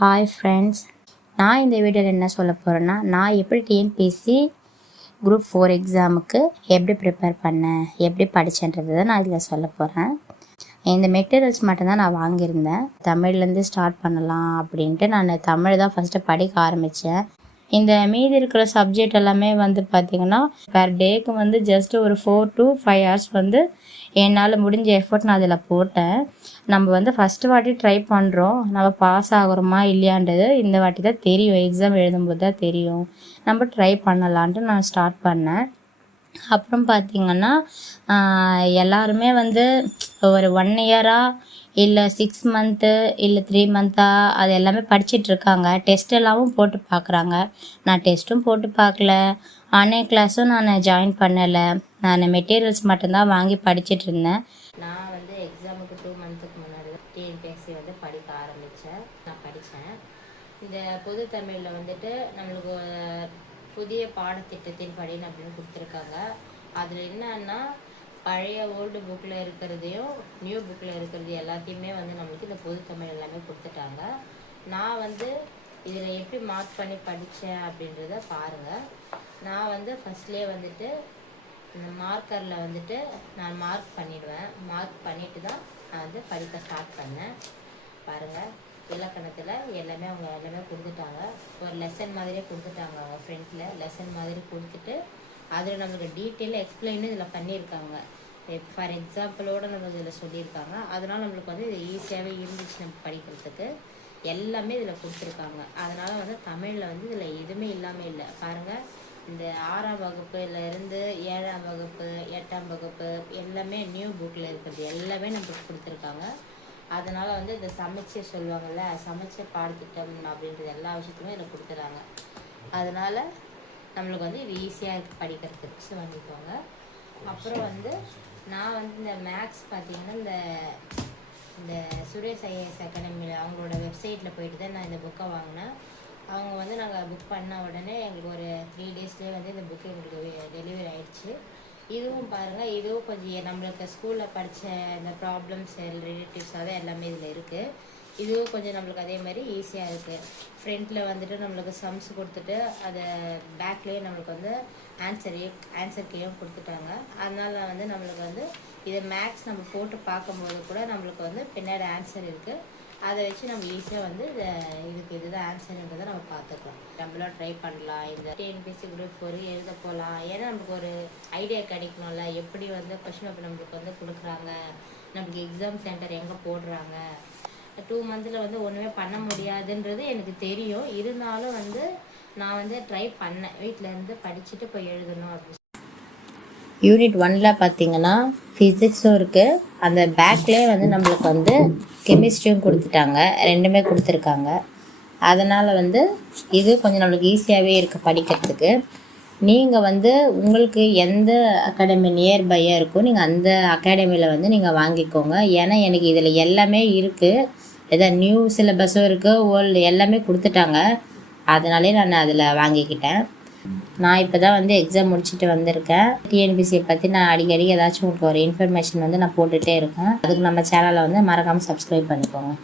Hi friends, நான் இந்த வீடியோவில் என்ன சொல்ல போகிறேன்னா, நான் எப்படி டிஎன்பிஎஸ்சி குரூப் 4 எக்ஸாமுக்கு எப்படி ப்ரிப்பேர் பண்ணேன், எப்படி படித்தேன்றதை தான் நான் இதில் சொல்ல போகிறேன். இந்த மெட்டீரியல்ஸ் மட்டும்தான் நான் வாங்கியிருந்தேன். தமிழ்லேருந்து ஸ்டார்ட் பண்ணலாம் அப்படின்ட்டு நான் தமிழ் தான் ஃபஸ்ட்டு படிக்க ஆரம்பித்தேன். இந்த மீதி இருக்கிற சப்ஜெக்ட் எல்லாமே பார்த்திங்கன்னா பெர் டேக்கு ஜஸ்ட் ஒரு 4 to 5 hours என்னால் முடிஞ்ச எஃபர்ட் நான் அதில் போட்டேன். நம்ம ஃபஸ்ட்டு வாட்டி ட்ரை பண்ணுறோம், நம்ம பாஸ் ஆகுறோமா இல்லையான்றது இந்த வாட்டி தான் தெரியும். எக்ஸாம் எழுதும்போது தான் தெரியும். நம்ம ட்ரை பண்ணலான்ட்டு நான் ஸ்டார்ட் பண்ணேன். அப்புறம் பார்த்திங்கன்னா எல்லாருமே ஒரு 1 இயராக இல்லை 6 months இல்லை 3 months அது எல்லாமே படிச்சிட்ருக்காங்க. டெஸ்ட் எல்லாமும் போட்டு பார்க்குறாங்க. நான் டெஸ்ட்டும் போட்டு பார்க்கல, ஆன்லைன் கிளாஸும் நான் ஜாயின் பண்ணலை. நான் மெட்டீரியல்ஸ் மட்டும்தான் வாங்கி படிச்சுட்டு இருந்தேன். நான் எக்ஸாமுக்கு 2 months முன்னாடி தான் டிஎன்பிஎஸ்சி படிக்க ஆரம்பித்தேன். நான் படித்தேன். இந்த பொது தமிழில் நம்மளுக்கு புதிய பாடத்திட்டத்தின் படின்னு அப்படின்னு கொடுத்துருக்காங்க. அதில் என்னன்னா பழைய ஓல்டு புக்கில் இருக்கிறதையும் நியூ புக்கில் இருக்கிறது எல்லாத்தையுமே நம்மளுக்கு இந்த பொது தமிழ் எல்லாமே கொடுத்துட்டாங்க. நான் இதில் எப்படி மார்க் பண்ணி படித்தேன் அப்படின்றத பாருங்கள். நான் ஃபஸ்ட்லேயே இந்த மார்க்கரில் நான் மார்க் பண்ணிடுவேன். மார்க் பண்ணிவிட்டு தான் நான் படிக்க ஸ்டார்ட் பண்ணேன். பாருங்கள், இலக்கணத்தில் எல்லாமே அவங்க எல்லாமே கொடுத்துட்டாங்க. ஒரு லெசன் மாதிரியே கொடுத்துட்டாங்க. அவங்க ஃப்ரெண்டில் லெசன் மாதிரி கொடுத்துட்டு அதில் நம்மளுக்கு டீட்டெயிலாக எக்ஸ்பிளைனும் இதில் பண்ணியிருக்காங்க. ஃபார் எக்ஸாம்பிளோடு நம்மளுக்கு இதில் சொல்லியிருக்காங்க. அதனால் நம்மளுக்கு இது ஈஸியாகவே இருந்துச்சு நம்ம படிக்கிறதுக்கு. எல்லாமே இதில் கொடுத்துருக்காங்க. அதனால் தமிழில் இதில் எதுவுமே இல்லாமல் இல்லை. பாருங்கள், இந்த 6ஆம் வகுப்புலேருந்து 7ஆம் வகுப்பு 8ஆம் வகுப்பு எல்லாமே நியூ புக்கில் இருக்கிறது எல்லாமே நம்மளுக்கு கொடுத்துருக்காங்க. அதனால் இந்த சமைச்ச சொல்லுவாங்கள்ல, சமைச்ச பாடத்திட்டம் அப்படின்றது எல்லா விஷயத்துமே இதில் கொடுத்துறாங்க. அதனால் நம்மளுக்கு இது ஈஸியாக இருக்குது படிக்கிறதுக்கு. வாங்கிக்கோங்க. அப்புறம் நான் இந்த மேக்ஸ் பார்த்திங்கன்னா இந்த சுரேஷ் ஐஏஎஸ் அகாடமியில் அவங்களோட வெப்சைட்டில் போயிட்டு தான் நான் இந்த புக்கை வாங்கினேன். அவங்க நாங்கள் புக் பண்ண உடனே எங்களுக்கு ஒரு 3 daysலேயே இந்த புக்கு எங்களுக்கு டெலிவரி ஆகிடுச்சு. இதுவும் பாருங்கள், இதுவும் கொஞ்சம் நம்மளுக்கு ஸ்கூலில் படித்த இந்த ப்ராப்ளம்ஸ் ரிலேட்டிவ்ஸ் அதான் எல்லாமே இதில் இருக்குது. இதுவும் கொஞ்சம் நம்மளுக்கு அதே மாதிரி ஈஸியாக இருக்குது. ஃப்ரண்ட்டில் நம்மளுக்கு சம்ஸ் கொடுத்துட்டு அதை பேக்லேயே நம்மளுக்கு ஆன்சர் கீயும் கொடுத்துட்டாங்க. அதனால் நம்மளுக்கு இதை மேக்ஸ் நம்ம போட்டு பார்க்கும்போது கூட நம்மளுக்கு பின்னாடி ஆன்சர் இருக்குது. அதை வச்சு நம்ம ஈஸியாக இதுக்கு இதுதான் ஆன்சர்ன்றதை நம்ம பார்த்துக்கலாம். நம்மளாம் ட்ரை பண்ணலாம். இந்த டிஎன்பிஎஸ்சி குரூப் 4 எழுத போகலாம். ஏன்னா நமக்கு ஒரு ஐடியா கிடைக்கணும்ல, எப்படி கொஸ்டின் பேப்பர் நம்மளுக்கு கொடுக்குறாங்க, நம்மளுக்கு எக்ஸாம் சென்டர் எங்கே போடுறாங்க. 2 monthsல ஒன்றுமே பண்ண முடியாதுன்றது எனக்கு தெரியும். இருந்தாலும் நான் ட்ரை பண்ணேன். வீட்டிலேருந்து படிச்சுட்டு போய் எழுதணும் அப்படின்னு. யூனிட் 1ல் பார்த்திங்கன்னா ஃபிசிக்ஸும் இருக்குது. அந்த பேக்லேயே நம்மளுக்கு கெமிஸ்ட்ரியும் கொடுத்துட்டாங்க. ரெண்டுமே கொடுத்துருக்காங்க. அதனால் இது கொஞ்சம் நம்மளுக்கு ஈஸியாகவே இருக்குது படிக்கிறதுக்கு. நீங்கள் உங்களுக்கு எந்த அகாடமி நியர்பையாக இருக்கோ நீங்கள் அந்த அகாடமியில் நீங்கள் வாங்கிக்கோங்க. ஏன்னா எனக்கு இதில் எல்லாமே இருக்குது. ஏதாவது நியூ சிலபஸும் இருக்குது, ஓல்டு எல்லாமே கொடுத்துட்டாங்க. அதனாலே நான் அதில் வாங்கிக்கிட்டேன். நான் இப்போ தான் எக்ஸாம் முடிச்சுட்டு வந்திருக்கேன். டிஎன்பிஎஸ்சியை பற்றி நான் அடிக்கடி ஏதாச்சும் உங்களுக்கு ஒரு இன்ஃபர்மேஷன் நான் போட்டுகிட்டே இருக்கேன். அதுக்கு நம்ம சேனலை மறக்காமல் சப்ஸ்கிரைப் பண்ணிக்கோங்க.